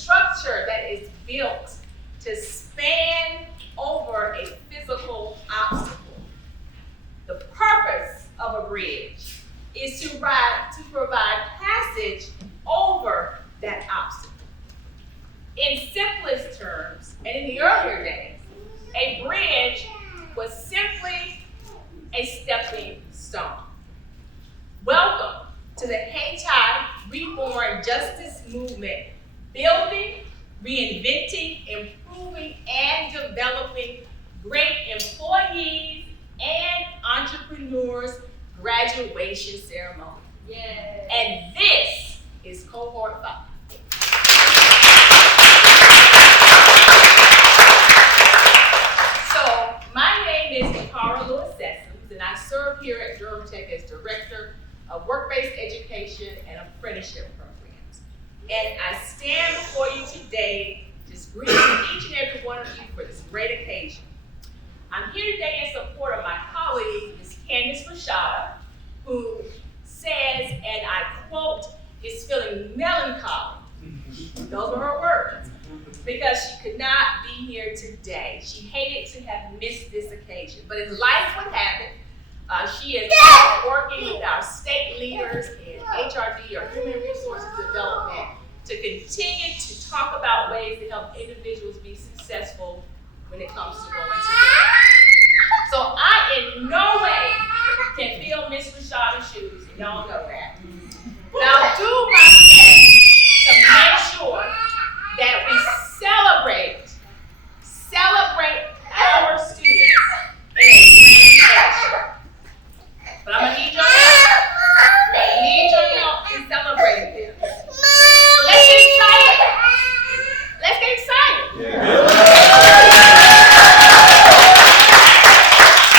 structure that is built to span over a physical obstacle. The purpose of a bridge is to provide passage over that obstacle. In simplest terms, and in the earlier days, a bridge was simply a stepping stone. Welcome to the Hayti Reborn Justice Movement, building, reinventing, improving, and developing great employees and entrepreneurs graduation ceremony. Yay. And this is Cohort 5. So, my name is Takara Lewis-Sessoms, and I serve here at Durham Tech as Director of Work-Based Education and Apprenticeship Programs. And I stand before you today just greeting each and every one of you for this great occasion. I'm here today in support of my colleague, Ms. Candace Rashada, who says, and I quote, is feeling melancholy. Those were her words. Because she could not be here today. She hated to have missed this occasion. But as life would have it, she is working with our state leaders in HRD, or Human Resources Development, to continue to talk about ways to help individuals be successful when it comes to going to work. So I in no way can fill Miss Rashada's shoes, and y'all know that. But I'll do my best to make sure that we celebrate our students in a grand fashion. But I'm gonna need your help. I need your help in celebrating them. So let's get excited. Let's get excited. Yeah.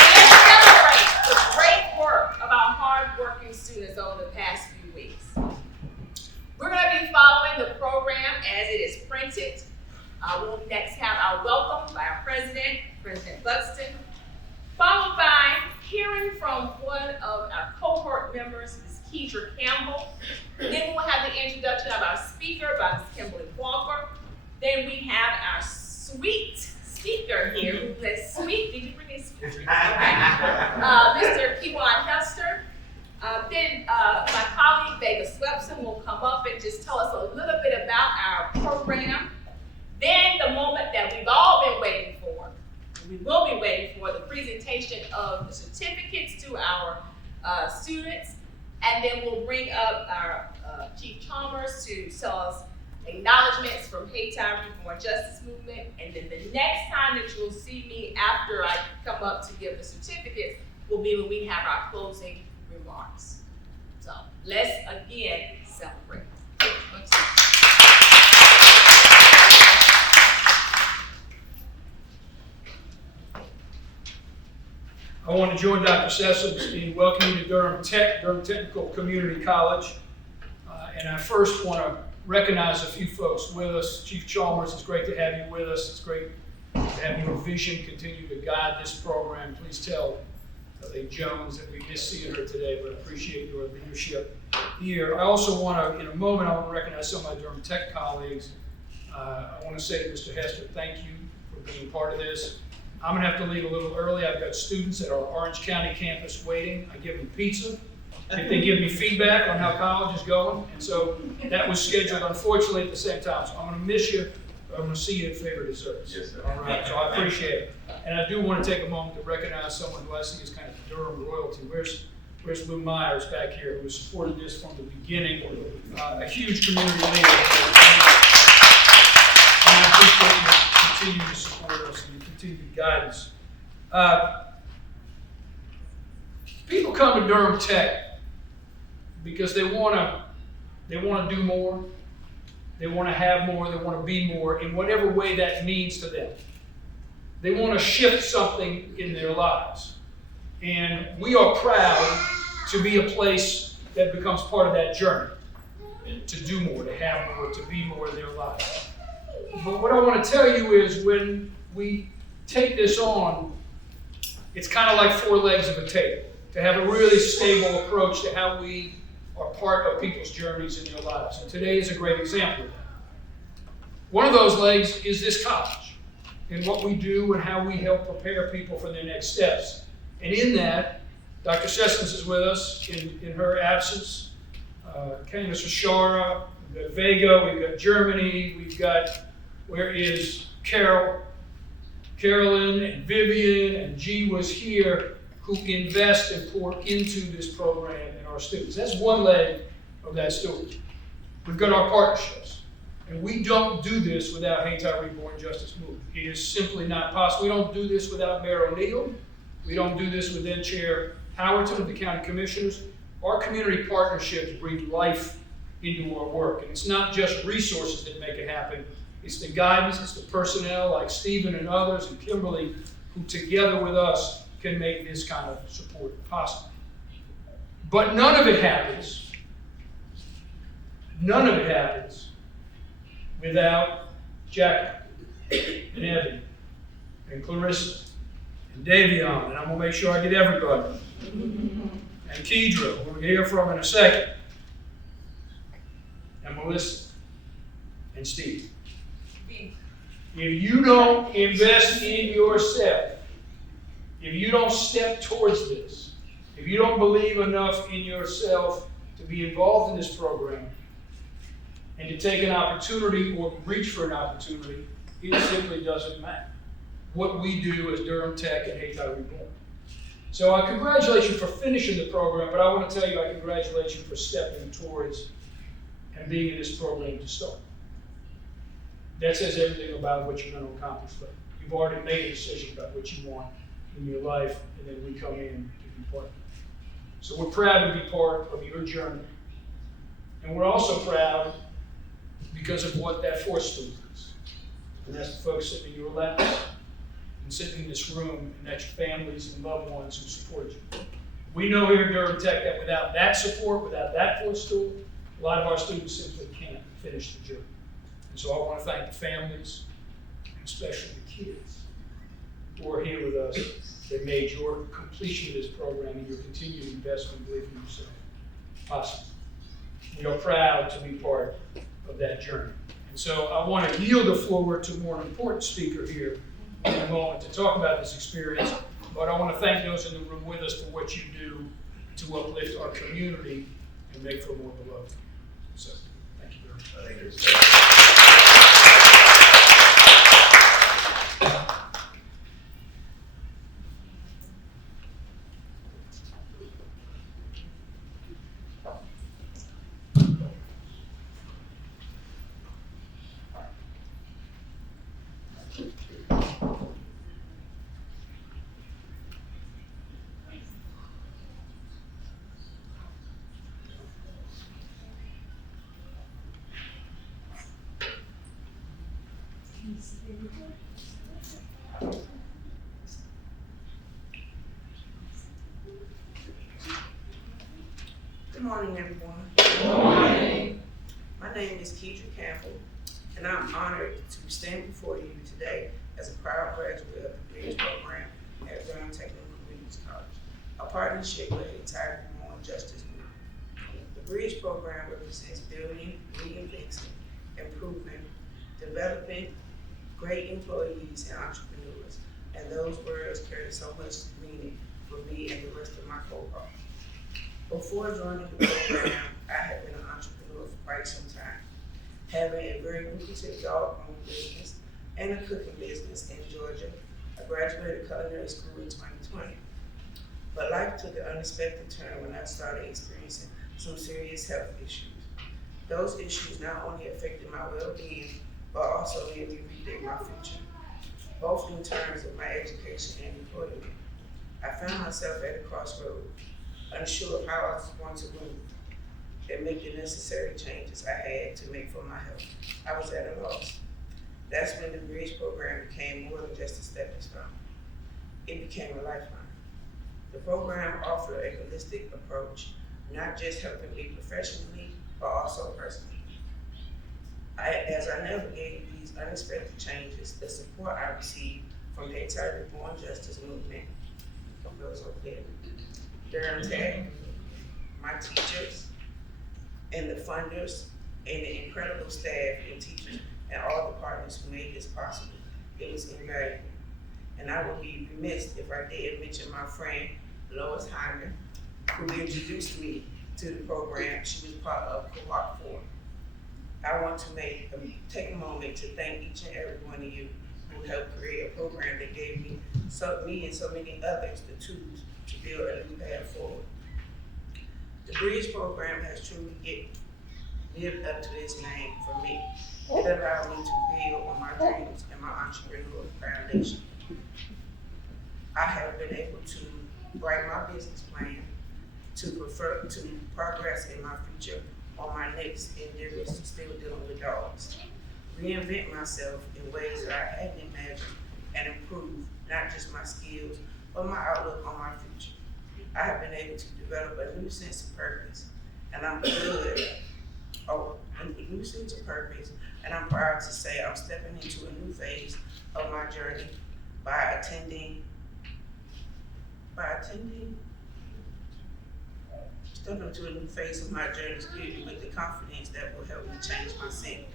Let's celebrate the great work of our hard-working students over the past few weeks. We're gonna be following the program as it is printed. We'll next have our welcome by our president, President Buxton, followed by hearing from one of our cohort members, Ms. Keidra Campbell. Then we'll have the introduction of our speaker by Ms. Kimberly Walker. Then we have our sweet speaker here, who is sweet. Did you bring his speaker? Mr. Kiwan Hester. Then my colleague, Vega Swepson, will come up and just tell us a little bit about our program. Then the moment that we've all been waiting for, we will be waiting for, the presentation of the certificates to our students. And then we'll bring up our Chief Chalmers to tell us acknowledgments from Hayti Reborn Justice Movement. And then the next time that you'll see me after I come up to give the certificates will be when we have our closing remarks. So let's again celebrate. I want to join Dr. Sessoms in welcoming you to Durham Tech, Durham Technical Community College. And I first want to recognize a few folks with us. Chief Chalmers, it's great to have you with us. It's great to have your vision continue to guide this program. Please tell Lady Jones that we miss seeing her today, but appreciate your leadership here. I also want to, in a moment, I want to recognize some of my Durham Tech colleagues. I want to say to Mr. Hester, thank you for being part of this. I'm going to have to leave a little early. I've got students at our Orange County campus waiting. I give them pizza if they give me feedback on how college is going. And so that was scheduled, unfortunately, at the same time. So I'm going to miss you, but I'm going to see you at Favorite Desserts. Yes, sir. All right, so I appreciate it. And I do want to take a moment to recognize someone who I see as kind of Durham royalty. Where's Lou Myers back here, who has supported this from the beginning, a huge community leader. And I appreciate you continuing to support us and your continued guidance. People come to Durham Tech because they want to do more, they want to have more, they want to be more in whatever way that means to them. They want to shift something in their lives. And we are proud to be a place that becomes part of that journey, to do more, to have more, to be more in their lives. But what I want to tell you is when we take this on, it's kind of like four legs of a table, to have a really stable approach to how we are part of people's journeys in their lives. And today is a great example of that. One of those legs is this college and what we do and how we help prepare people for their next steps. And in that, Dr. Sessions is with us in her absence. Candace Ashara, we've got Vega, we've got Germany, we've got, where is Carolyn and Vivian and G was here, who invest and pour into this program and our students. That's one leg of that stool. We've got our partnerships. And we don't do this without Hayti Reborn Justice Movement. It is simply not possible. We don't do this without Mayor O'Neill. We don't do this with then Chair Howerton of the County Commissioners. Our community partnerships breathe life into our work. And it's not just resources that make it happen. It's the guidance, it's the personnel like Stephen and others and Kimberly who together with us can make this kind of support possible. But none of it happens without Jackie and Evan and Clarissa and Davion, and I'm going to make sure I get everybody. And Kedra, who we're going to hear from in a second. And Melissa and Steve. If you don't invest in yourself, if you don't step towards this, if you don't believe enough in yourself to be involved in this program and to take an opportunity or reach for an opportunity, it simply doesn't matter what we do as Durham Tech and Hayti Reborn. So I congratulate you for finishing the program, but I want to tell you I congratulate you for stepping towards and being in this program to start. That says everything about what you're going to accomplish. But you've already made a decision about what you want in your life, and then we come in to be part of it. So we're proud to be part of your journey. And we're also proud because of what that fourth stool is. And that's the folks sitting in your laps and sitting in this room, and that's your families and loved ones who support you. We know here at Durham Tech that without that support, without that fourth stool, a lot of our students simply can't finish the journey. And so I want to thank the families, and especially the kids who are here with us that made your completion of this program and your continued investment and belief in yourself possible. We are proud to be part of that journey. And so I want to yield the floor to a more important speaker here in a moment to talk about this experience, but I want to thank those in the room with us for what you do to uplift our community and make for a more beloved. So, thank you very much. Good morning, everyone. Good morning. My name is Kedra Campbell, and I'm honored to stand before you today as a proud graduate of the Bridge program at Durham Technical Community College, a partnership with Hayti Reborn Justice Movement. The Bridge program represents building, reinventing, improving, developing great employees and entrepreneurs, and those words carry so much meaning for me and the rest of my cohort. Before joining the program, I had been an entrepreneur for quite some time, having a very lucrative dog-owned business and a cooking business in Georgia. I graduated culinary school in 2020. But life took an unexpected turn when I started experiencing some serious health issues. Those issues not only affected my well-being, but also made me rethink my future, both in terms of my education and employment. I found myself at a crossroads, unsure of how I was going to move and make the necessary changes I had to make for my health. I was at a loss. That's when the Bridge program became more than just a stepping stone. It became a lifeline. The program offered a holistic approach, not just helping me professionally, but also personally. As I navigated these unexpected changes, the support I received from Hayti Reborn Justice Movement, from those over there, Durham Tech, my teachers, and the funders, and the incredible staff and teachers and all the partners who made this possible. It was invaluable. And I would be remiss if I didn't mention my friend Lois Hyman, who introduced me to the program. She was part of Cohort 4. I want to take a moment to thank each and every one of you who helped create a program that gave me and so many others the tools to build a new path forward. The Bridge program has truly lived up to its name for me. It allowed me to build on my dreams and my entrepreneurial foundation. I have been able to write my business plan to progress in my future on my next endeavors, still dealing with dogs. Reinvent myself in ways that I hadn't imagined and improve not just my skills, but my outlook on my future. I have been able to develop a new sense of purpose, and I'm a new sense of purpose, and I'm proud to say I'm stepping into a new phase of my journey by stepping into a new phase of my journey with the confidence that will help me change myself.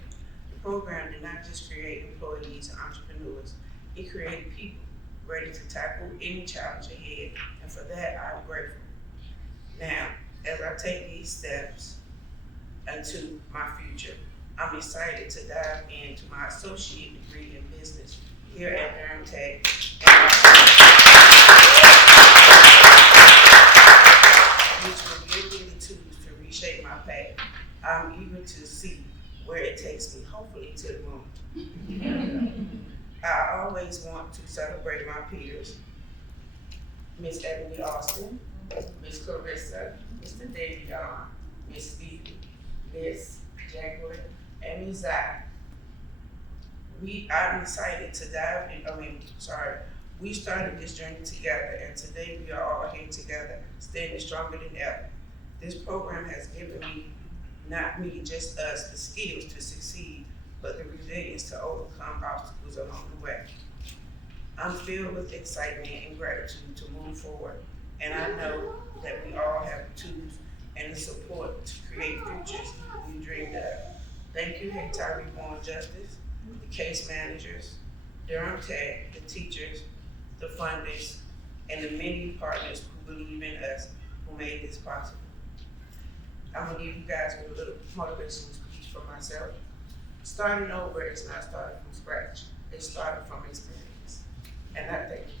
The program did not just create employees and entrepreneurs, it created people ready to tackle any challenge ahead, and for that I'm grateful. Now, as I take these steps into my future, I'm excited to dive into my associate degree in business here at Durham Tech, which will give me the tools to reshape my path. I'm eager to see where it takes me, hopefully to the moon. I always want to celebrate my peers, Miss Ebony Austin, Miss Clarissa, Mr. David Don, Miss Stevie, Miss Jacqueline, and Miss Zach. I'm excited to we started this journey together, and today we are all here together, standing stronger than ever. This program has given me, not me, just us, the skills to succeed, but the resilience to overcome obstacles along the way. I'm filled with excitement and gratitude to move forward, and I know that we all have the tools and the support to create futures we dreamed of. Thank you, Hayti Reborn Justice, the case managers, Durham Tech, the teachers, the funders, and the many partners who believe in us, who made this possible. I'm gonna give you guys a little motivational speech for myself. Starting over is not starting from scratch. It started from experience. And I thank you.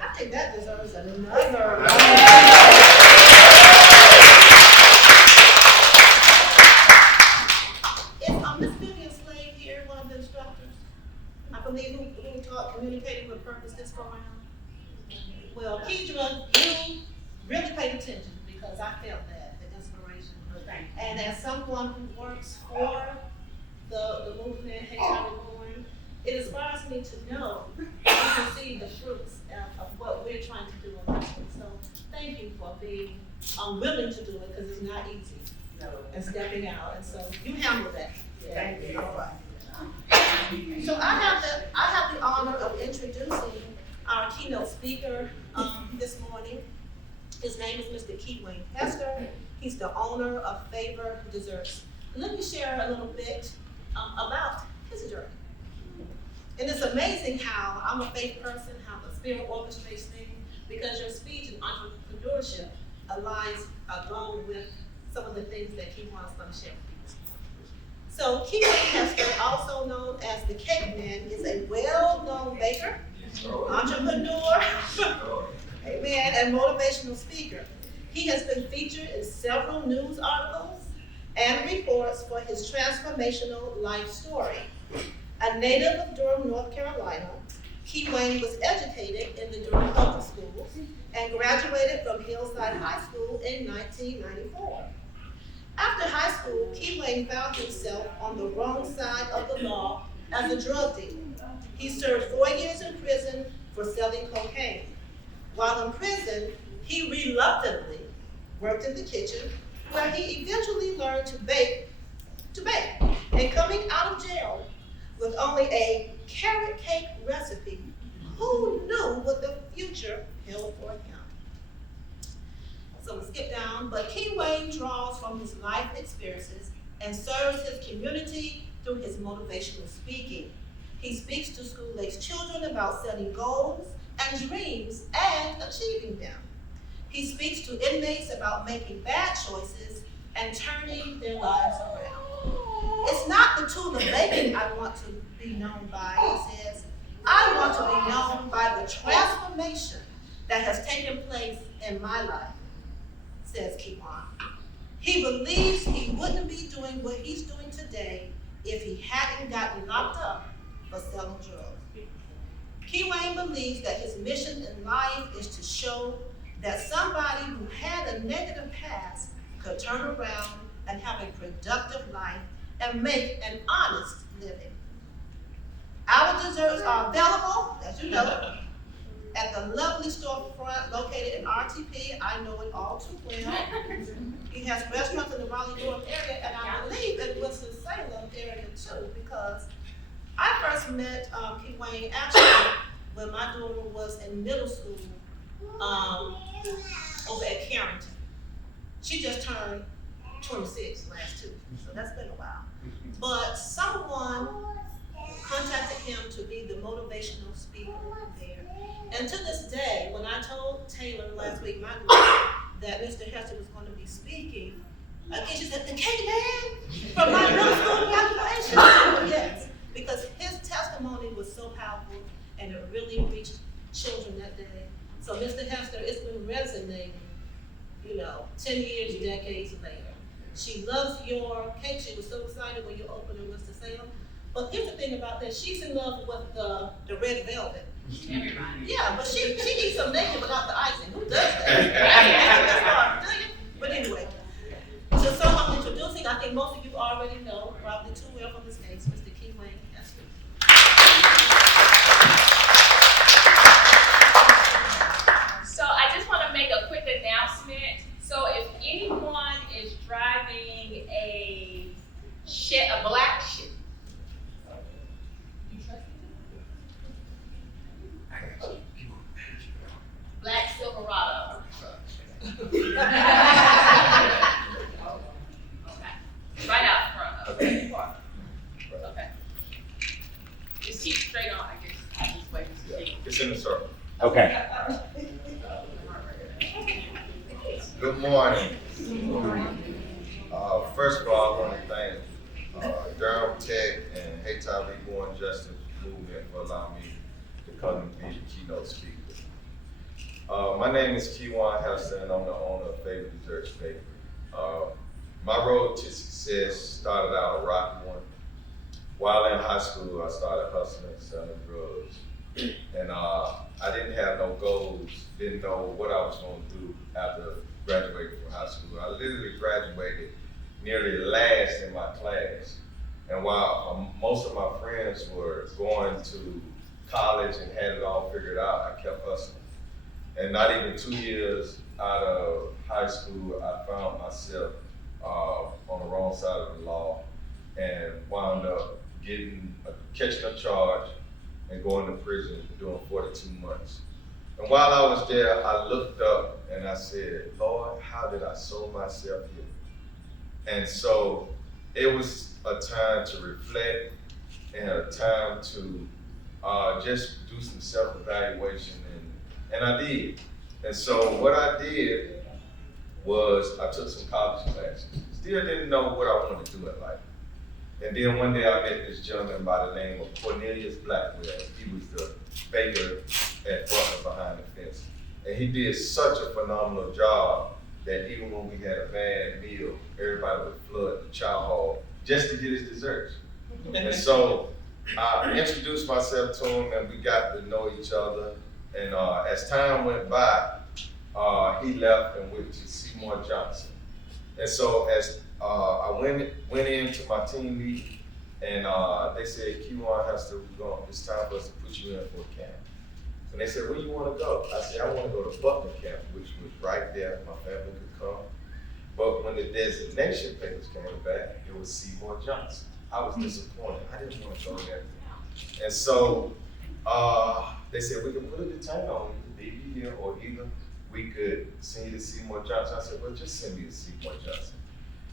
I think that deserves another. Is Miss Vivian Slade here, one of the instructors? I believe who taught communicating with purpose this go around. Well, Keidra, you really paid attention because I felt that, the inspiration. And as someone who works for the movement, Hayti Reborn, it inspires me to know and to see the fruits of what we're trying to do in life. So thank you for being willing to do it, because it's not easy. No. And stepping out, and so you handle that. Thank you. All right. So I have the honor of introducing our keynote speaker this morning. His name is Mr. Keywayne Hester. He's the owner of Favor Desserts. Let me share a little bit about his journey. And it's amazing how I'm a faith person, how the Spirit orchestrates things, because your speech and entrepreneurship aligns along with some of the things that Keywayne's going to share with you. So Keywayne Hester, also known as the Cake Man, is a well-known baker, entrepreneur, amen, and motivational speaker. He has been featured in several news articles and reports for his transformational life story. A native of Durham, North Carolina, Keywayne was educated in the Durham Public Schools and graduated from Hillside High School in 1994. After high school, Keywayne found himself on the wrong side of the law as a drug dealer. He served 4 years in prison for selling cocaine. While in prison, he reluctantly worked in the kitchen, where he eventually learned to bake. And coming out of jail with only a carrot cake recipe, who knew what the future held for him? So we skip down, but Key Wayne draws from his life experiences and serves his community through his motivational speaking. He speaks to school-aged children about setting goals and dreams and achieving them. He speaks to inmates about making bad choices and turning their lives around. It's not the tool of baking I want to be known by, he says. I want to be known by the transformation that has taken place in my life, says Kewan. He believes he wouldn't be doing what he's doing today if he hadn't gotten locked up for selling drugs. Key Wayne believes that his mission in life is to show that somebody who had a negative past could turn around and have a productive life and make an honest living. Our desserts are available, as you know, at the lovely storefront located in RTP. I know it all too well. He has restaurants in the Raleigh-Durham area, and I believe in Winston-Salem area too, because I first met Key Wayne actually when my daughter was in middle school over at Carrington. She just turned 26 last Tuesday, so that's been a while. But someone contacted him to be the motivational speaker there. And to this day, when I told Taylor last week, my daughter, that Mr. Hester was going to be speaking, again, she said, the cake man from my middle school graduation. Yes, because his testimony was so powerful and it really reached children that day. So Mr. Hester, it's been resonating, 10 years, decades later. She loves your cake. She was so excited when you opened in Winston-Salem. But here's the thing about that, she's in love with the red velvet. Everybody. Yeah, but she eats some naked without the icing. Who does that? But anyway, so I'm introducing, I think most of you already know, probably too well from this case, Mr. Key Wayne Hester. So I just want to make a quick announcement. So if anyone is driving a black Silverado. Okay. Right out front. Okay. Okay. Just keep straight on, I guess. I just wait to see. It's in the circle. Okay. Good morning. First of all, I want to thank Durham Tech and Hey Tyree Born Justice Movement for allowing me to come and be the keynote speaker. My name is Kewan Hester, and I'm the owner of Favorite Desserts Bakery. My road to success started out a rocky one. While in high school, I started hustling, selling drugs. And I didn't have no goals, didn't know what I was going to do after graduating from high school. I literally graduated nearly last in my class. And while most of my friends were going to college and had it all figured out, I kept hustling. And not even 2 years out of high school, I found myself on the wrong side of the law and wound up catching a charge and going to prison doing 42 months. And while I was there, I looked up and I said, Lord, how did I sow myself here? And so it was a time to reflect and a time to just do some self-evaluation, and I did. And so what I did was I took some college classes. Still didn't know what I wanted to do in life. And then one day I met this gentleman by the name of Cornelius Blackwell. He was the baker at Butler behind the fence. And he did such a phenomenal job that even when we had a bad meal, everybody would flood the chow hall just to get his desserts. And so I introduced myself to him and we got to know each other. And as time went by, he left and went to Seymour Johnson. And so as I went into my team meeting, and they said, Kewan Hester, it's time for us to put you in for a camp. And they said, where you wanna go? I said, I wanna go to Butler Camp, which was right there, my family could come. But when the designation papers came back, it was Seymour Johnson. I was disappointed, I didn't wanna go there. And so, they said, we can put a detainer on you, leave you here, or either we could send you to Seymour Johnson. I said, well, just send me to Seymour Johnson.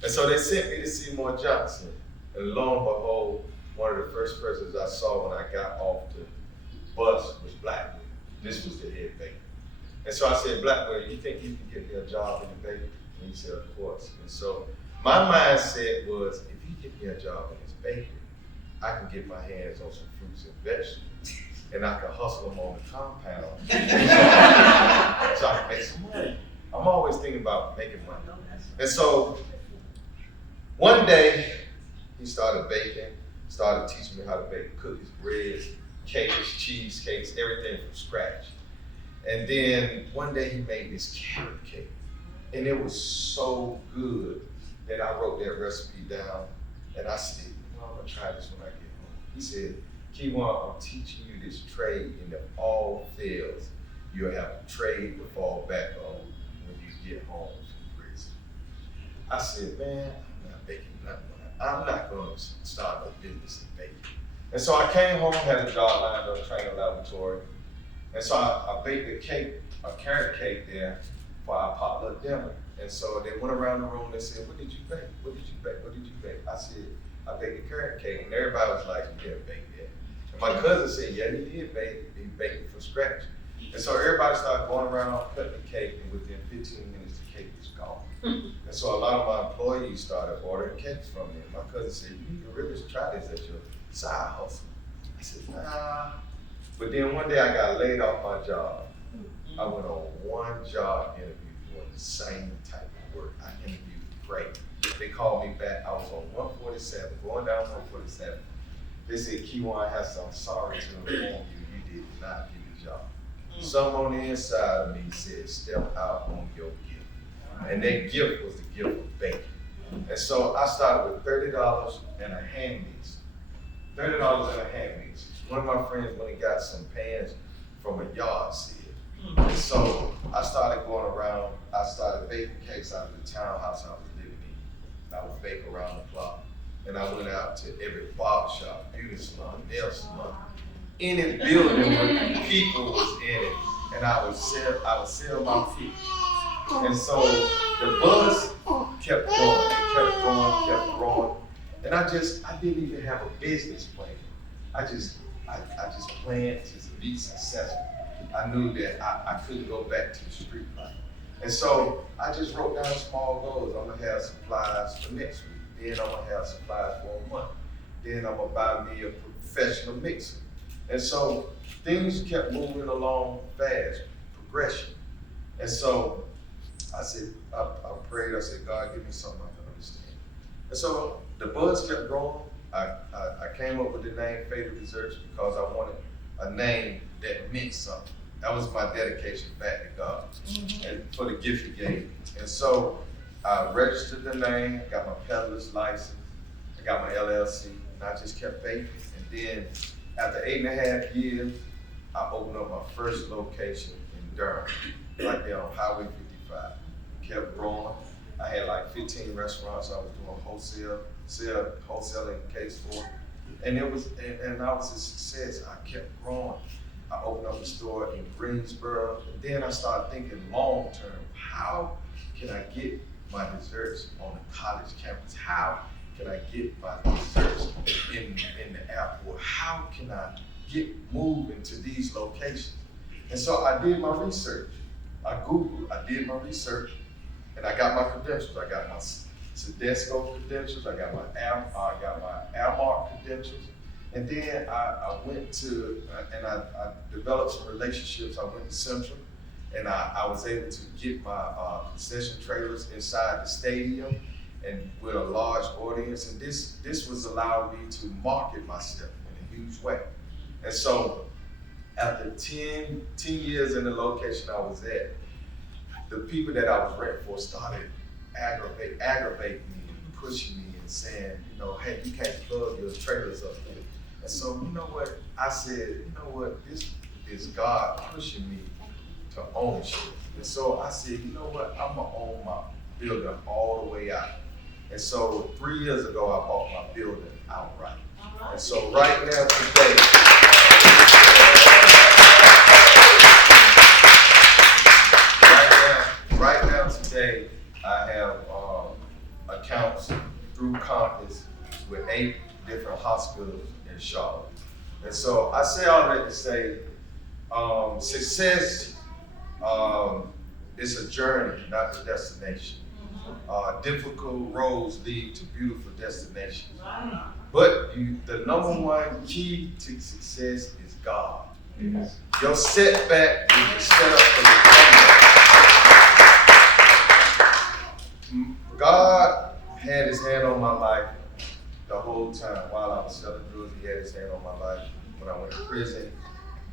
And so they sent me to Seymour Johnson. And lo and behold, one of the first persons I saw when I got off the bus was Blackwell. This was the head baker. And so I said, Blackwell, you think you can get me a job in the bakery? And he said, of course. And so my mindset was, if you get me a job in this bakery, I can get my hands on some fruits and vegetables, and I can hustle them on the compound so I can make some money. I'm always thinking about making money. And so one day, he started baking, started teaching me how to bake cookies, breads, cakes, cheesecakes, everything from scratch. And then one day he made this carrot cake, and it was so good that I wrote that recipe down, and I said, I'm gonna try this when I get home. He said, Keywan, I'm teaching you this trade, and if all fails, you'll have a trade to fall back on when you get home from prison. I said, man, I'm not baking nothing. I'm not gonna start a business in baking. And so I came home, had a job lined up, training laboratory. And so I baked a cake, a carrot cake there for our potluck dinner. And so they went around the room and they said, what did you bake? What did you bake? What did you bake? I said, I baked a carrot cake. And everybody was like, you didn't bake that. And my cousin said, yeah, he did bake it. He baked it from scratch. And so everybody started going around cutting the cake, and within 15 minutes, the cake was gone. And so a lot of my employees started ordering cakes from me. And my cousin said, you need to really try this at your side hustle. I said, nah. But then one day I got laid off my job. I went on one job interview doing the same type of work. I interviewed great. They called me back. I was on 147, going down 147. They said, Keywan Hester, I'm sorry to inform you, you did not get the job. Something on the inside of me said, step out on your gift. And that gift was the gift of baking. And so I started with $30 and a hand mix. $30 and a hand mix. One of my friends went and got some pans from a yard sale. And so I started going around, I started baking cakes out of the townhouse I was living in. I would bake around the clock. And I went out to every barber shop, beauty salon, nail salon, any building where people was in it. And I would sell my feet. And so the buzz kept going, kept growing. And I didn't even have a business plan. I just planned to be successful. I knew that I couldn't go back to the street life. And so I just wrote down small goals. I'm gonna have supplies for next week. Then I'm gonna have supplies for a month. Then I'm gonna buy me a professional mixer. And so things kept moving along fast, progression. And so I said, I prayed, I said, God, give me something I can understand. And so the buzz kept growing. I came up with the name Fatal Desserts because I wanted a name that meant something. That was my dedication back to God and for the gift he gave me. And so I registered the name, got my peddler's license, I got my LLC, and I just kept baking. And then after 8.5 years, I opened up my first location in Durham, right there on Highway 55. Kept growing. I had like 15 restaurants I was doing wholesaling case for. And I was a success. I kept growing. I opened up a store in Greensboro. And then I started thinking long term, how can I get my desserts on the college campus? How can I get my desserts in the airport? How can I move into these locations? And so I did my research. I Googled, I did my research, and I got my credentials. I got my Sedesco credentials, I got my Airmark credentials, and then I went to, and I developed some relationships. I went to Central, and I was able to get my concession trailers inside the stadium and with a large audience, and this was allowing me to market myself in a huge way. And so after 10 years in the location I was at, the people that I was renting for started aggravating me and pushing me and saying, hey, you can't plug your trailers up here. And so, you know what? I said, this is God pushing me to ownership. And so I said, you know what, I'm gonna own my building all the way out. And so 3 years ago, I bought my building outright. And so right now today, right now today, I have accounts through Compass with 8 different hospitals in Charlotte. And so I say all that to say, success is a journey, not a destination. Difficult roads lead to beautiful destinations. But the number one key to success is God. Your setback is the setup for the comeback. God had his hand on my life the whole time. While I was selling drugs, he had his hand on my life. When I went to prison,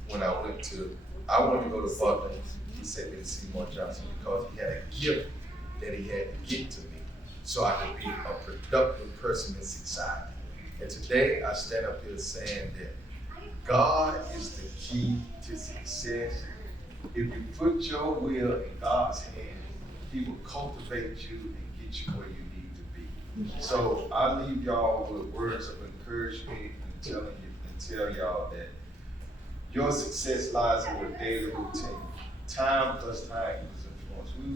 when I wanted to go to Butler, he sent me to Seymour Johnson because he had a gift that he had to get to me so I could be a productive person in society. And today I stand up here saying that God is the key to success. If you put your will in God's hand, he will cultivate you and get you where you need to be. So I leave y'all with words of encouragement and tell y'all that your success lies in your daily routine. Time plus time equals influence. Who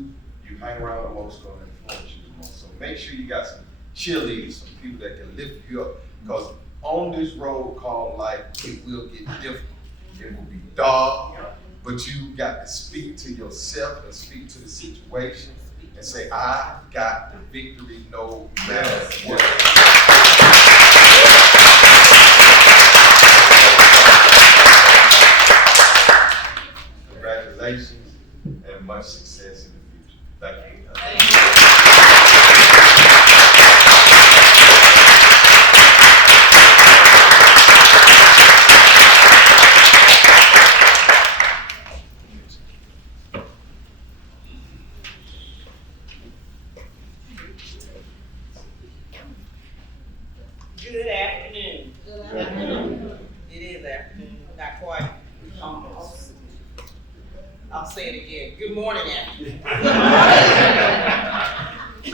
you hang around the most gonna influence you the most. So make sure you got some cheerleaders, some people that can lift you up. Because on this road called life, it will get difficult. It will be dark, but you got to speak to yourself and speak to the situation and say, I got the victory no matter what. Congratulations and much success in the future. Thank you. Good afternoon. It is afternoon, not quite, almost. I'll say it again. Good morning, afternoon.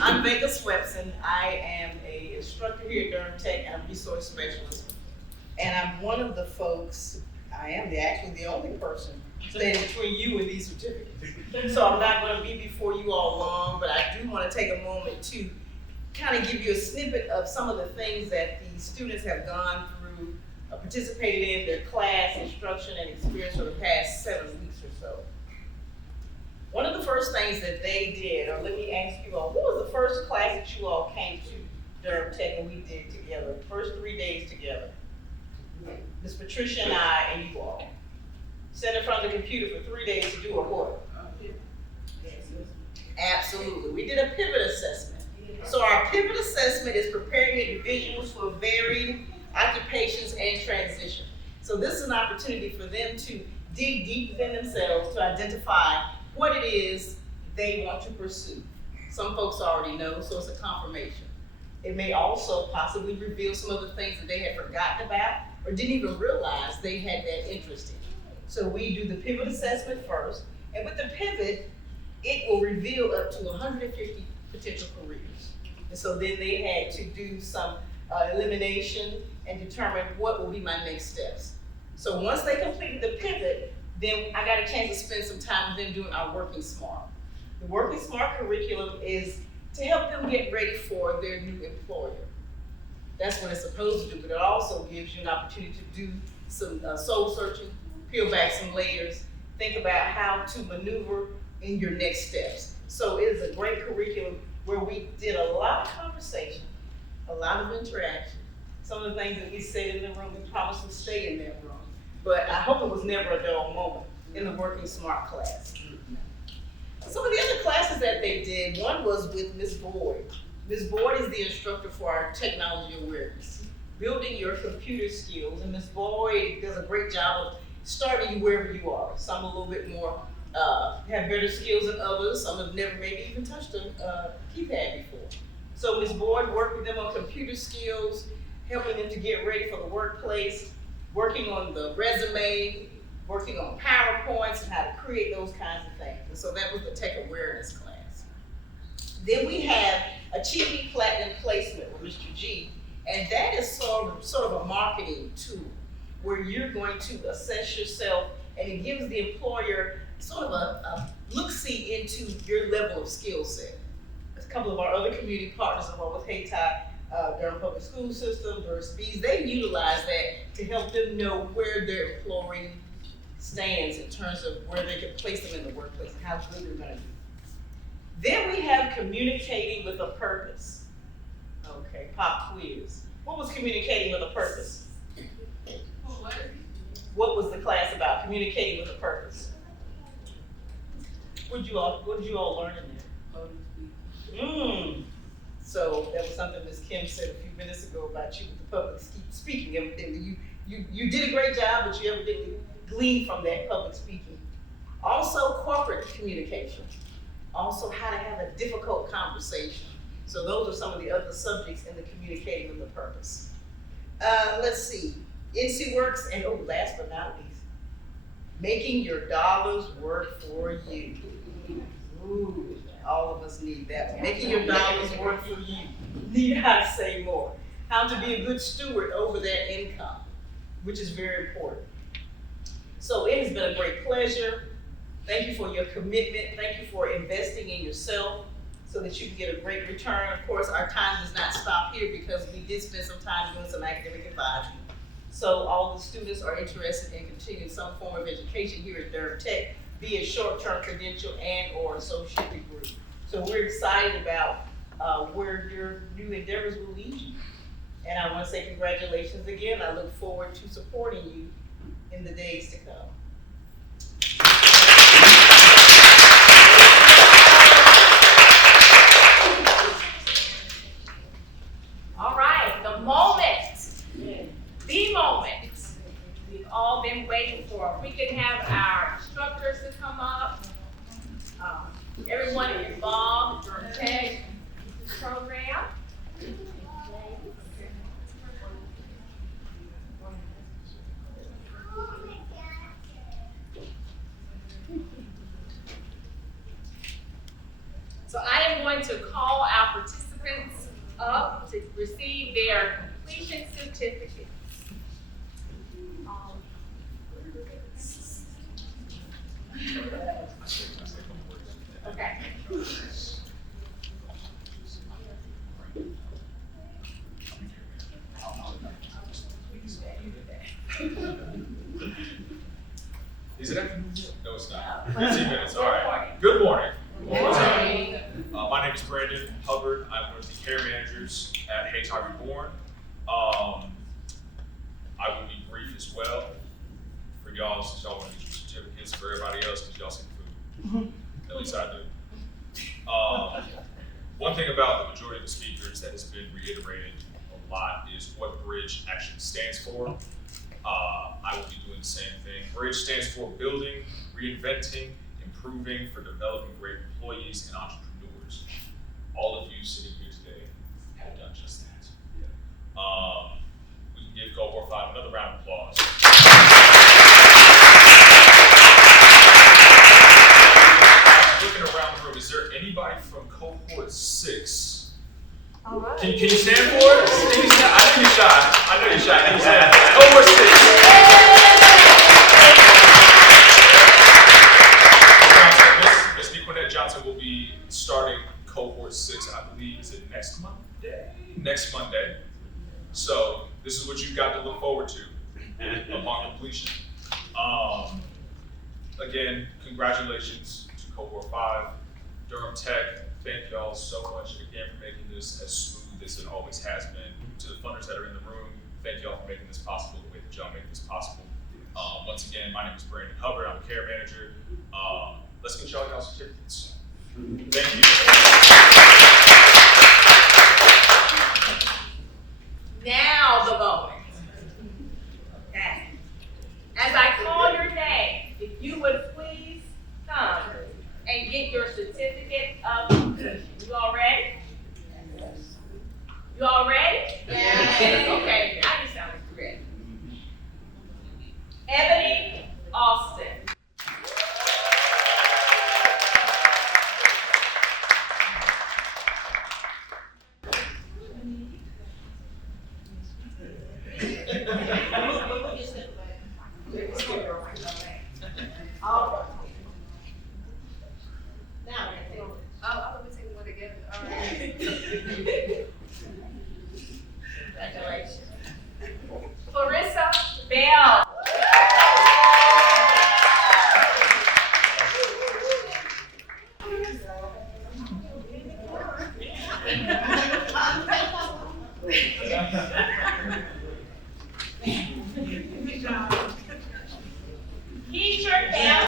I'm Vega Swepson. I am an instructor here at Durham Tech and a resource specialist. And I'm one of the folks, actually the only person standing between you and these certificates. So I'm not gonna be before you all long, but I do wanna take a moment to kind of give you a snippet of some of the things that the students have gone through, participated in their class, instruction, and experience for the past 7 weeks or so. One of the first things that they did, or let me ask you all, what was the first class that you all came to Durham Tech and we did together, the first 3 days together? Ms. Patricia and I and you all. Sat in front of the computer for 3 days to do a what? Absolutely. We did a pivot assessment. So our pivot assessment is preparing individuals for varied occupations and transition. So this is an opportunity for them to dig deep within themselves to identify what it is they want to pursue. Some folks already know, so it's a confirmation. It may also possibly reveal some of the things that they had forgotten about or didn't even realize they had that interest in. So we do the pivot assessment first, and with the pivot, it will reveal up to 150 potential careers. And so then they had to do some elimination and determine what will be my next steps. So once they completed the pivot, then I got a chance to spend some time with them doing our Working Smart. The Working Smart curriculum is to help them get ready for their new employer. That's what it's supposed to do, but it also gives you an opportunity to do some soul searching, peel back some layers, think about how to maneuver in your next steps. So it is a great curriculum where we did a lot of conversation, a lot of interaction. Some of the things that we said in the room, we promised to stay in that room. But I hope it was never a dull moment in the Working Smart class. Some of the other classes that they did, one was with Ms. Boyd. Ms. Boyd is the instructor for our technology awareness, building your computer skills. And Ms. Boyd does a great job of starting you wherever you are. Some a little bit more have better skills than others. Some have never maybe even touched a keypad before. So Ms. Boyd worked with them on computer skills, helping them to get ready for the workplace, working on the resume, working on PowerPoints and how to create those kinds of things. And so that was the tech awareness class. Then we have Achieving Platinum Placement with Mr. G, and that is sort of a marketing tool where you're going to assess yourself, and it gives the employer sort of a look-see into your level of skill set. A couple of our other community partners, along with HATI, Durham Public School System, Burst Bees, they utilize that to help them know where their employee stands in terms of where they can place them in the workplace and how good they're gonna do. Then we have Communicating with a Purpose. Okay, pop quiz. What was Communicating with a Purpose? What was the class about? Communicating with a Purpose. What did you all learn in there? So that was something Ms. Kim said a few minutes ago about you with the public speaking. Evidently, you did a great job, but you evidently gleaned from that public speaking. Also, corporate communication. Also, how to have a difficult conversation. So those are some of the other subjects in the Communicating with a Purpose. Let's see. NC Works, and last but not least, making your dollars work for you. Ooh, all of us need that one. Making your dollars work for you. Need I say more? How to be a good steward over that income, which is very important. So it has been a great pleasure. Thank you for your commitment. Thank you for investing in yourself so that you can get a great return. Of course, our time does not stop here because we did spend some time doing some academic advising. So all the students are interested in continuing some form of education here at Durham Tech, be it short-term credential and or associate degree. So we're excited about where your new endeavors will lead you. And I want to say congratulations again. I look forward to supporting you in the days to come. All right, the moment we've all been waiting for. If we can have our instructors to come up, everyone involved in Durham Tech program. So I am going to call our participants up to receive their completion certificates. Okay. Is it afternoon? No, it's not. 15 minutes, all right. Good morning. My name is Brandon Hubbard. I'm one of the care managers at HATI Reborn. I will be brief as well. For y'all, since y'all want to get your certificates, for everybody else, because y'all see the food. At least I do. One thing about the majority of the speakers that has been reiterated a lot is what BRIDGE actually stands for. I will be doing the same thing. BRIDGE stands for Building, Reinventing, Improving for Developing Great Employees and Entrepreneurs. All of you sitting here today have done just that. We can give Cohort 5 another round of applause. Looking around the room, is there anybody from Cohort 6? All right. Can you stand for it? Can you stand? I know you're shy. I know you're shy. Can you stand? Cohort 6. Ms. Niquinette Johnson will be starting Cohort 6, I believe, is it next Monday? Next Monday. So this is what you've got to look forward to upon completion. Again, congratulations to Cohort 5, Durham Tech. Thank y'all so much again for making this as smooth as it always has been. To the funders that are in the room, thank y'all for making this possible the way that y'all make this possible. Once again, my name is Brandon Hubbard. I'm a care manager. Let's get y'all certificates. Thank you. Now the moment. Okay. As I call your name, if you would please come and get your certificate of completion. You all ready? You all ready? Yes. Okay, now you sound like you're ready. Ebony Austin. Keisha Campbell.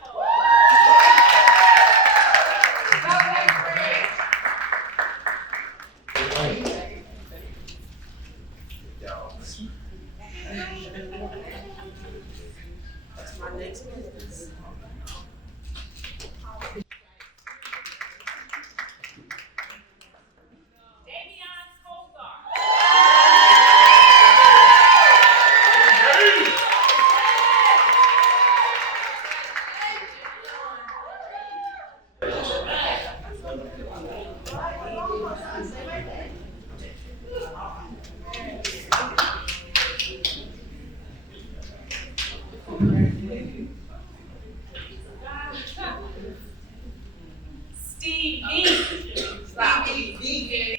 That's my next business. Davion Colgar. Steve B. Steve B.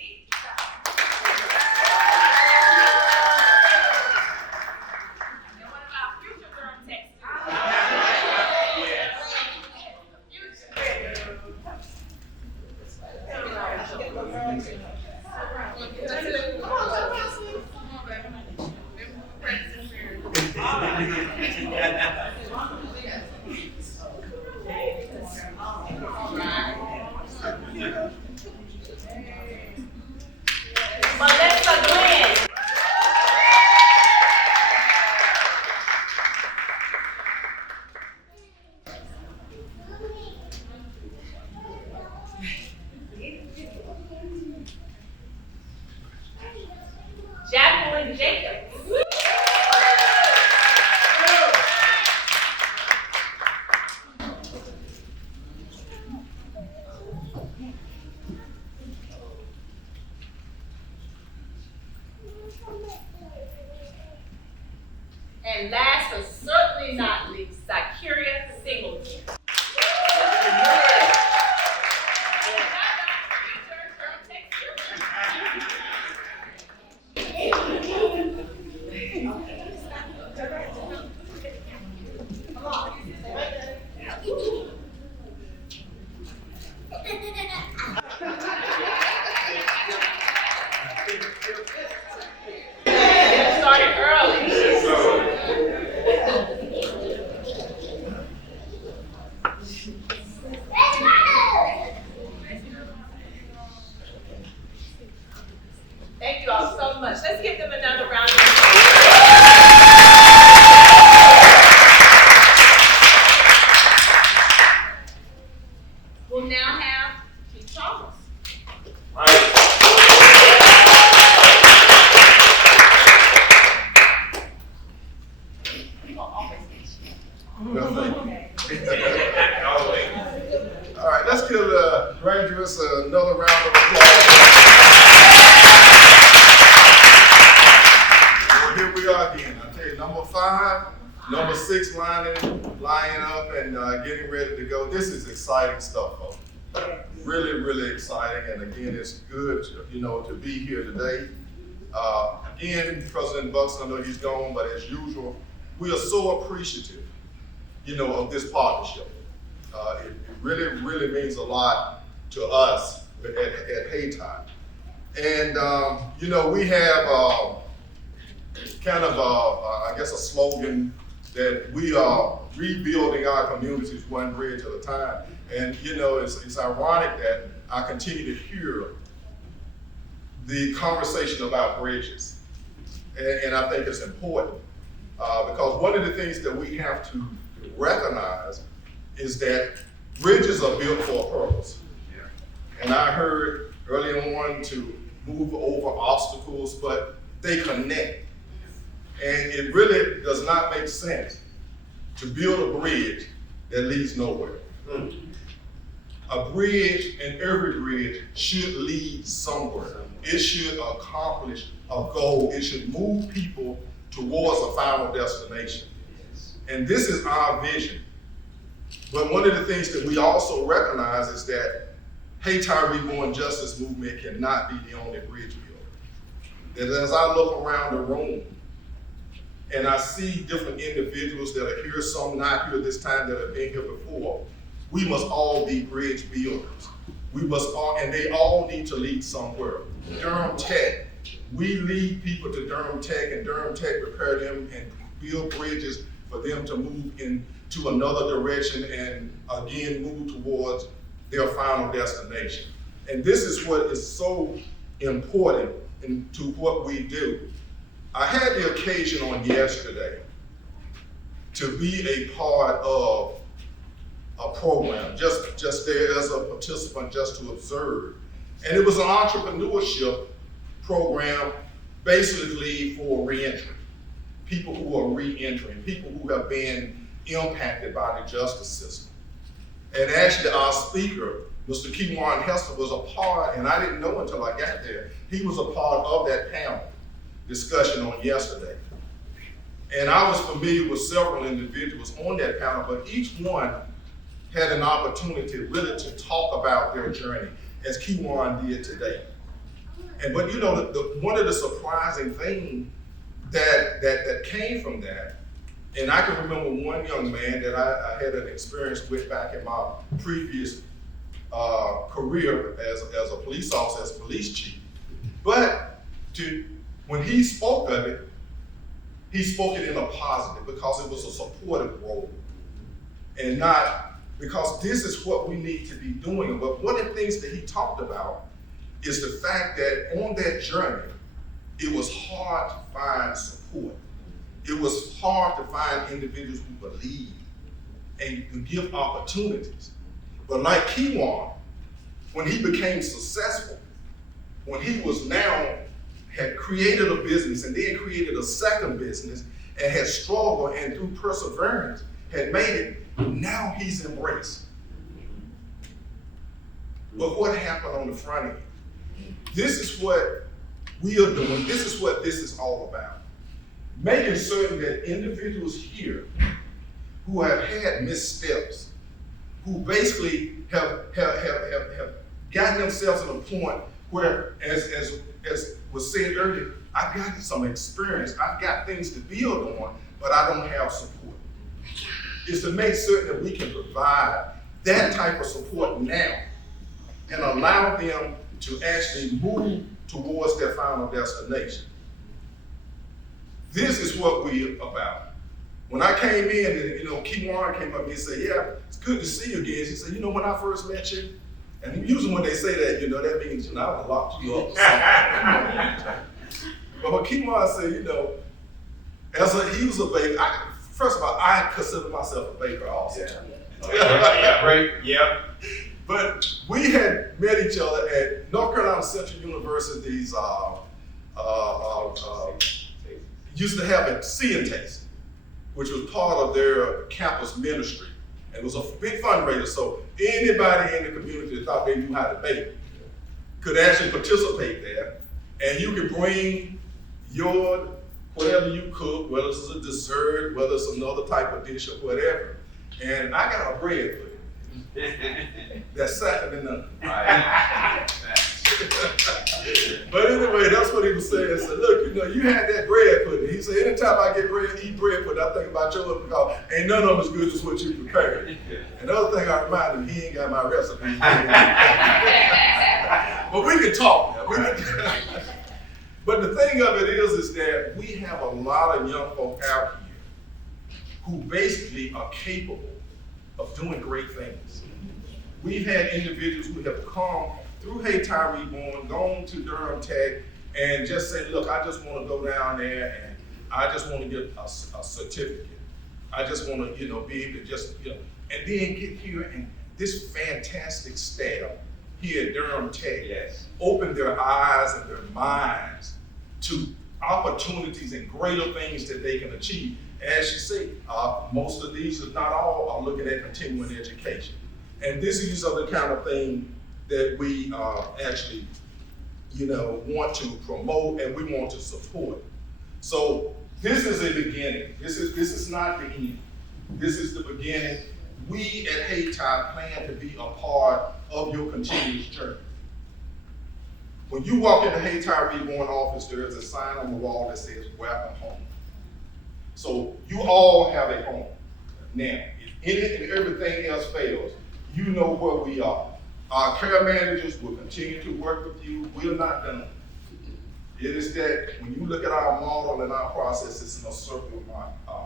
And what about future Durham Texas? Melissa Glenn. Jacqueline Jacobs. And last but certainly not least, Zakiria Singleton. Started early. Thank you all so much. Let's give them another round of applause. We'll now have Chief Chalmers. All right, let's give the graduates another round of applause. Well, here we are again. I tell you, number 5, number 6 lining up and getting ready to go. This is exciting stuff, folks. Really, really exciting. And again, it's good, to be here today. Again, President Buxton, I know he's gone, but as usual, we are so appreciative, of this partnership. It really, really means a lot to us at Haytime. And, we have kind of, I guess, a slogan that we are rebuilding our communities one bridge at a time. And, it's ironic that I continue to hear the conversation about bridges. And I think it's important because one of the things that we have to recognize is that bridges are built for a purpose. And I heard early on to move over obstacles, but they connect. And it really does not make sense to build a bridge that leads nowhere. A bridge, and every bridge, should lead somewhere. It should accomplish a goal. It should move people towards a final destination. And this is our vision. But one of the things that we also recognize is that Haytime Reborn Justice Movement cannot be the only bridge builder. That as I look around the room and I see different individuals that are here, some not here this time that have been here before, we must all be bridge builders. We must all, and they all need to lead somewhere. Durham Tech we lead people to Durham Tech, and Durham Tech prepare them and build bridges for them to move into another direction and again move towards their final destination. And this is what is so important to what we do. I had the occasion on yesterday to be a part of a program, just there as a participant, just to observe. And it was an entrepreneurship program basically for reentry. People who are re-entering, people who have been impacted by the justice system. And actually our speaker, Mr. Kewan Hester, was a part, and I didn't know until I got there, he was a part of that panel discussion on yesterday. And I was familiar with several individuals on that panel, but each one had an opportunity really to talk about their journey, as Kewan did today. But you know, one of the surprising things that came from that, and I can remember one young man that I had an experience with back in my previous career as a police officer, as a police chief. But when he spoke of it, he spoke it in a positive because it was a supportive role, and not because this is what we need to be doing. But one of the things that he talked about is the fact that on that journey, it was hard to find support. It was hard to find individuals who believe and to give opportunities. But like Kewan, when he became successful, when he was now had created a business and then created a second business and had struggled and through perseverance had made it, now he's embraced. But what happened on the front end? This is what we are doing. This is what this is all about. Making certain that individuals here who have had missteps, who basically have gotten themselves to the point where, as was said earlier, I've got some experience, I've got things to build on, but I don't have support. Is to make certain that we can provide that type of support now and allow them to actually move towards their final destination. This is what we're about. When I came in, and Kewan came up to me and said, "Yeah, it's good to see you again." She said, when I first met you, and usually when they say that, that means, I would lock you up. But when Kewan said, he was a baker. First of all, I consider myself a baker also. Yeah, right. Yeah. But we had met each other at North Carolina Central University's, used to have a See and Taste, which was part of their campus ministry. And it was a big fundraiser, so anybody in the community that thought they knew how to bake could actually participate there. And you could bring your, whatever you cook, whether it's a dessert, whether it's another type of dish or whatever. And I got a bread pudding. That's second to none. But anyway, that's what he was saying. He said, look, you had that bread pudding. He said, anytime I eat bread pudding, I think about yours because ain't none of them as good as what you prepared. And the other thing I remind him, he ain't got my recipe. But we can talk now. But the thing of it is that we have a lot of young folk out here who basically are capable of doing great things. We've had individuals who have come through Hay Tyree Bourne, gone to Durham Tech, and just said, look, I just want to go down there and I just want to get a certificate. I just want to, be able to just, and then get here and this fantastic staff here at Durham Tech open their eyes and their minds to opportunities and greater things that they can achieve. As you see, most of these, if not all, are looking at continuing education. And these are the kind of things that we actually, want to promote and we want to support. So this is a beginning. This is not the end. This is the beginning. We at Hay Tide plan to be a part of your continuous journey. When you walk in the Hay Tide Reborn office, there is a sign on the wall that says "Welcome Home." So you all have a home. Now, if any and everything else fails, you know where we are. Our care managers will continue to work with you. We're not done. It is that when you look at our model and our process, it's in a circular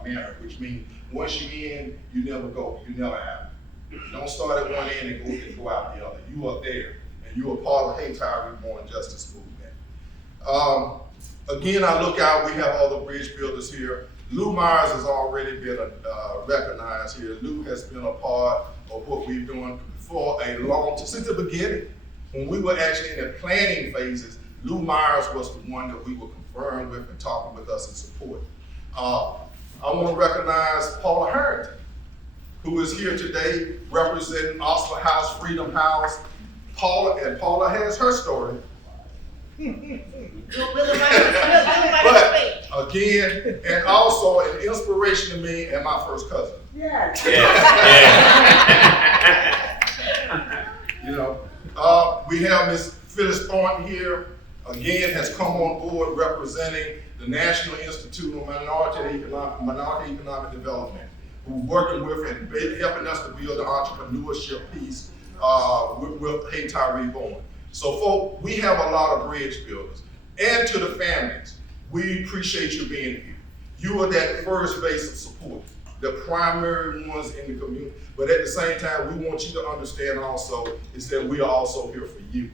manner, which means once you're in, you never go, you never out. You don't start at one end and go out the other. You are there, and you are part of Hayti Reborn Justice Movement. Again, I look out, we have all the bridge builders here. Lou Myers has already been recognized here. Lou has been a part of what we're doing for a long time, since the beginning. When we were actually in the planning phases, Lou Myers was the one that we were confirmed with and talking with us in support. I want to recognize Paula Harrington, who is here today representing Oxford House, Freedom House. Paula has her story. But again, and also an inspiration to me and my first cousin. Yes. You know, we have Ms. Phyllis Thornton here, again, has come on board representing the National Institute of Minority Economic Development, who's working with and helping us to build the entrepreneurship piece with Hayti Reborn. So folks, we have a lot of bridge builders. And to the families, we appreciate you being here. You are that first base of support, the primary ones in the community. But at the same time, we want you to understand also is that we are also here for you.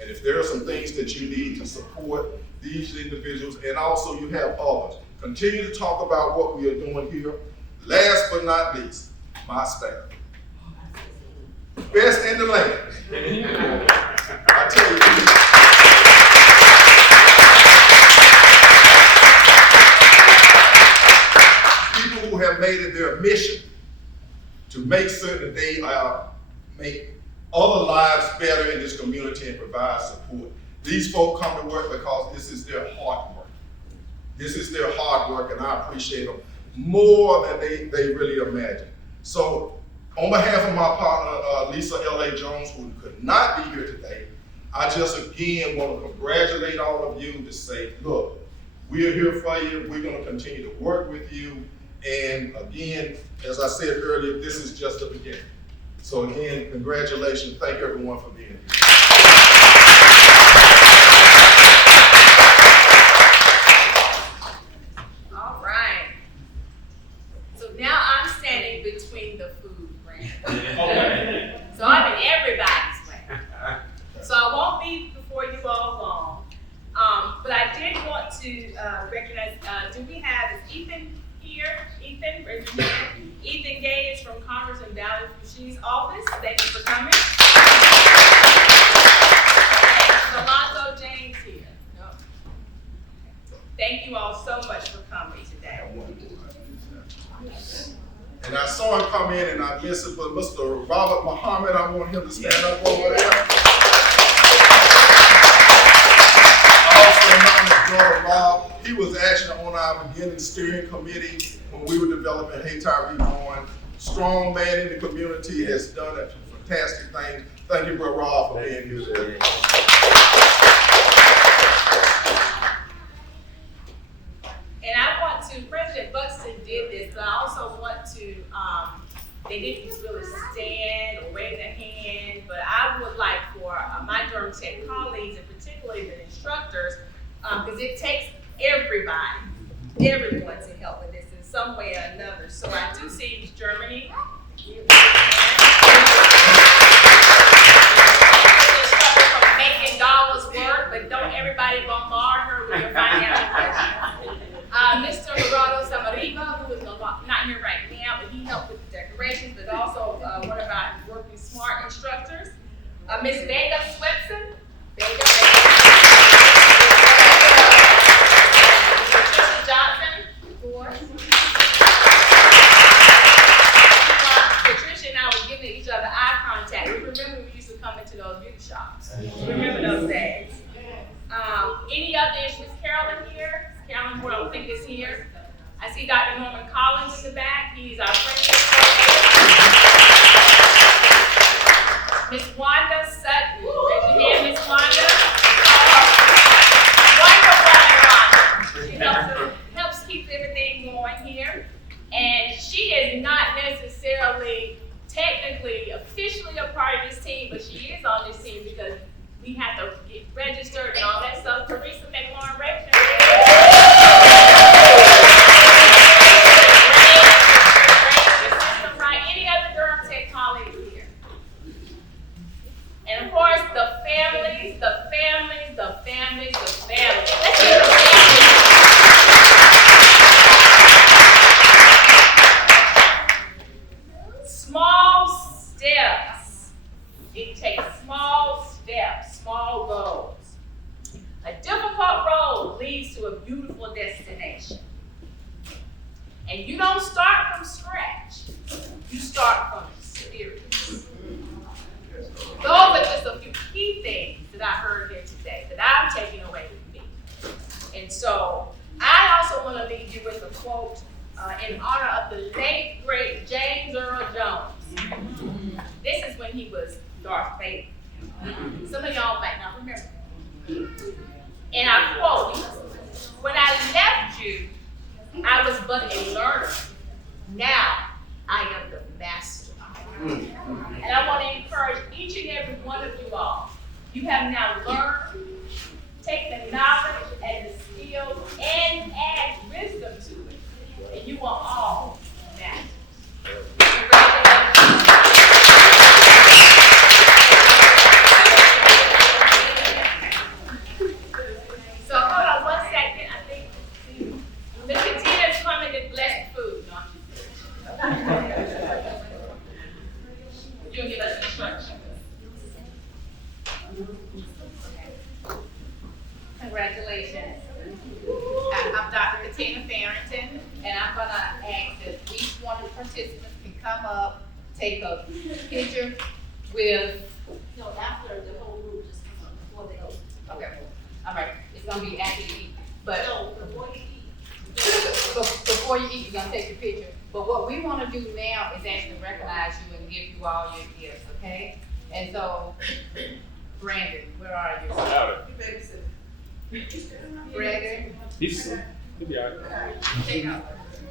And if there are some things that you need to support these individuals, and also you have others, continue to talk about what we are doing here. Last but not least, my staff. Best in the land. I tell you, people who have made it their mission to make certain that they make other lives better in this community and provide support. These folk come to work because this is their hard work. This is their hard work, and I appreciate them more than they really imagine. So, on behalf of my partner, Lisa L.A. Jones, who could not be here today, I just again want to congratulate all of you to say, look, we are here for you. We're going to continue to work with you. And again, as I said earlier, this is just the beginning. So again, congratulations. Thank everyone for being here. All right. So now I'm standing between the food brand. Okay. So I'm in everybody's way. So I won't be before you all long. But I did want to recognize, do we have, is Ethan here? Ethan, raise your hand. Ethan Gay is from Congressman Valerie Fouchou's office. Thank you for coming. And Alonzo James here. No. Thank you all so much for coming today. And I saw him come in and I missed it, but Mr. Robert Muhammad, I want him to stand up over there. Also, my brother Rob, he was actually on our beginning steering committee when we were developing Hayti Reborn. Strong man in the community, has done a fantastic thing. Thank you, Brother Rob, for being here today. And I want to, President Buxton did this, but I also want to, they didn't really stand or raise their hand, but I would like for my Durham Tech colleagues, and particularly the instructors, because it takes everyone to help with this in some way or another. So I do see Germany. Making dollars work, but don't everybody bombard her with your financial questions. Mr. Gerardo Samariba, who is not here right now, but he helped with the decorations, but also one of our Working Smart instructors. Ms. Vega Swepson. Vega. Patricia Johnson, of course. Patricia and I were giving each other eye contact. We remember we used to come into those beauty shops. Remember those days. Any other issues? Miss Carolyn here? Carolyn Moore, I don't think is here. I see Dr. Norman Collins in the back. He's our friendship coordinator. Miss Wanda Sutton. Raise your hand, Miss Wanda. Wanda. She helps keep everything going here. And she is not necessarily technically, officially a part of this team, but she is on this team because we have to get registered and all that stuff. Teresa McLaurin, And of course, the families, the families, the families, the families. Let's hear the families. Small steps. It takes small steps, small goals. A difficult road leads to a beautiful destination. And you don't start from scratch. You start from experience. Those are just a few key things that I heard here today that I'm taking away with me. And so I also want to leave you with a quote in honor of the late, great James Earl Jones. This is when he was Darth Vader. Some of y'all might not remember. And I quote, "When I left you, I was but a learner. Now I am the master." And I want to encourage each and every one of you all. You have now learned, take the knowledge and the skills and add wisdom to it. And you are all masters. Congratulations. So hold on one second. I think Miss Katina's coming to bless the food. You'll give us instructions. Congratulations. I'm Dr. Katina Farrington, and I'm gonna ask that each one of the participants can come up, take a picture with. No, after the whole group just come up before they go. Okay, all right. It's gonna be after you eat, but No, before you eat. before you eat, you're gonna take your picture. But what we wanna do now is actually recognize you and give you all your gifts, okay? And so, Brandon, where are you? Brandon? He's asleep. He'll be all right. Take over.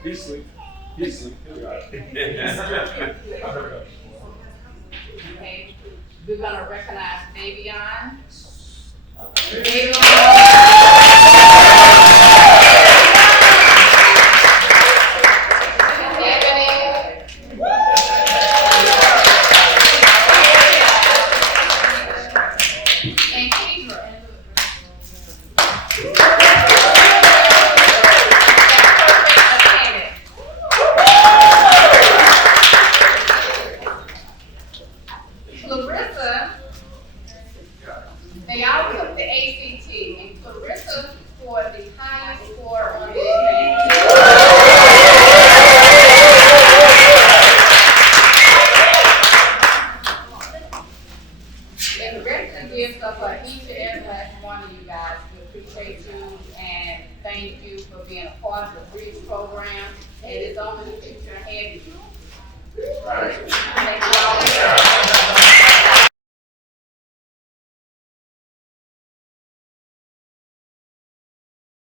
He's asleep. He's asleep. He'll be all right. Okay, we're gonna recognize Davion. And Keeper. Clarissa, they all took the ACT, and Clarissa scored the highest score on the exam. And the rest of the gifts are for each and every last one of you guys. We appreciate you and thank you for being a part of the Bridge program. It is only the future ahead of you.